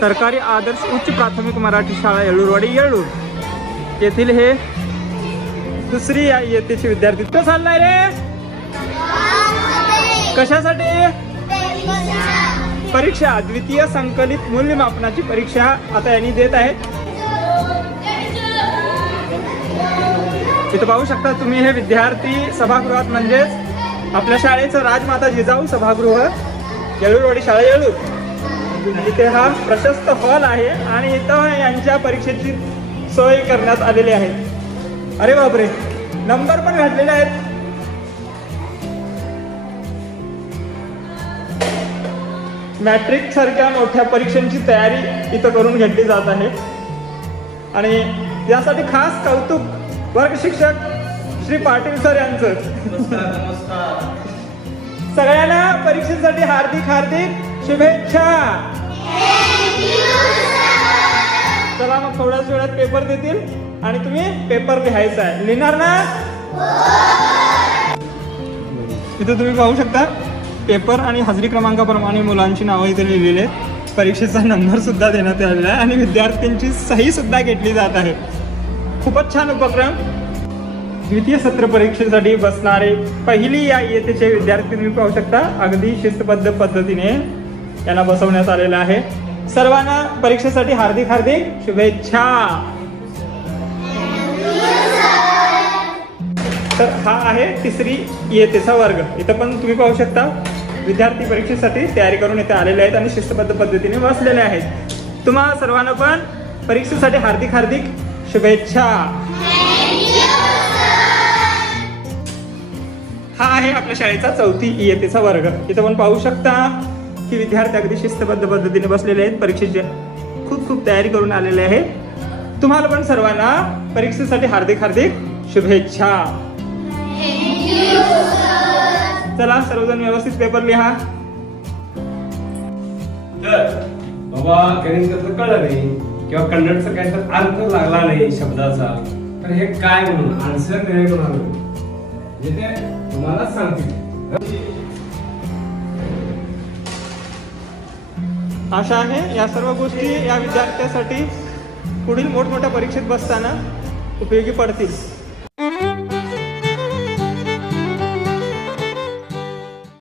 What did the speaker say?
सरकारी आदर्श उच्च प्राथमिक मराठी शाळा येळूरवाडी येळूर येथील हे दुसरी इयत्तेचे विद्यार्थी. तो चाललाय रे कशासाठी? परीक्षा, द्वितीय संकलित मूल्यमापनाची परीक्षा आता यांनी देत आहेत. इथं पाहू शकता तुम्ही हे विद्यार्थी सभागृहात, म्हणजेच आपल्या शाळेचं राजमाता जिजाऊ सभागृह येळूरवाडी शाळा येळूर. इथे हा प्रशस्त हॉल आहे आणि इथं यांच्या परीक्षेची सोय करण्यात आलेली आहे. अरे बापरे, नंबर पण घातलेले आहेत. मॅट्रिक सारख्या मोठ्या परीक्षांची तयारी इथं करून घेतली जात आहे आणि यासाठी खास कौतुक वर्ग शिक्षक श्री पाटील सर यांचं. सगळ्यांना परीक्षेसाठी हार्दिक हार्दिक शुभेच्छा. चला मग थोड्याच वेळात पेपर देतील आणि तुम्ही पेपर लिहायचा आहे. लिहिणार ना? इथं तुम्ही पाहू शकता पेपर आणि हजेरी क्रमांकाप्रमाणे मुलांची नावं इथे लिहिलेली आहेत. परीक्षेचा नंबर सुद्धा देण्यात आलेला आहे आणि विद्यार्थ्यांची सही सुद्धा घेतली जात आहे. खूपच छान उपक्रम. द्वितीय सत्र परीक्षेसाठी बसणारे पहिली या इयत्तेचे विद्यार्थी तुम्ही पाहू शकता. अगदी शिस्तबद्ध पद्धतीने यांना बसवण्यात आलेलं आहे. सर्वांना परीक्षेसाठी हार्दिक हार्दिक शुभेच्छा. तर हा आहे तिसरी इयत्तेचा वर्ग. इथं पण तुम्ही पाहू शकता विद्यार्थी परीक्षेसाठी तयारी करून इथे आलेले आहेत आणि शिस्तबद्ध पद्धतीने बसलेले आहेत. तुम्हा सर्वांना पण परीक्षेसाठी हार्दिक हार्दिक शुभेच्छा. हा आहे आपल्या शाळेचा चौथी इयत्तेचा वर्ग. इथं पण पाहू शकता की विद्यार्थी अगदी शिस्तबद्ध पद्धतीने बसलेले आहेत. परीक्षेची खूप खूप तयारी करून आलेले आहेत. तुम्हाला पण सर्वांना परीक्षेसाठी हार्दिक हार्दिक शुभेच्छा. चला सर्वजण व्यवस्थित पेपर लिहा. बाबा गणिताचं कळलं नाही किंवा कन्नडचा काय तर अर्थ लागला नाही शब्दाचा, तर हे काय म्हणून आन्सर नाही म्हणून म्हणजे ते तुम्हाला सांगतील. आशा आहे या सर्व गोष्टी या विद्यार्थ्यासाठी पुढील मोठमोठ्या परीक्षेत बसताना उपयोगी पडतील.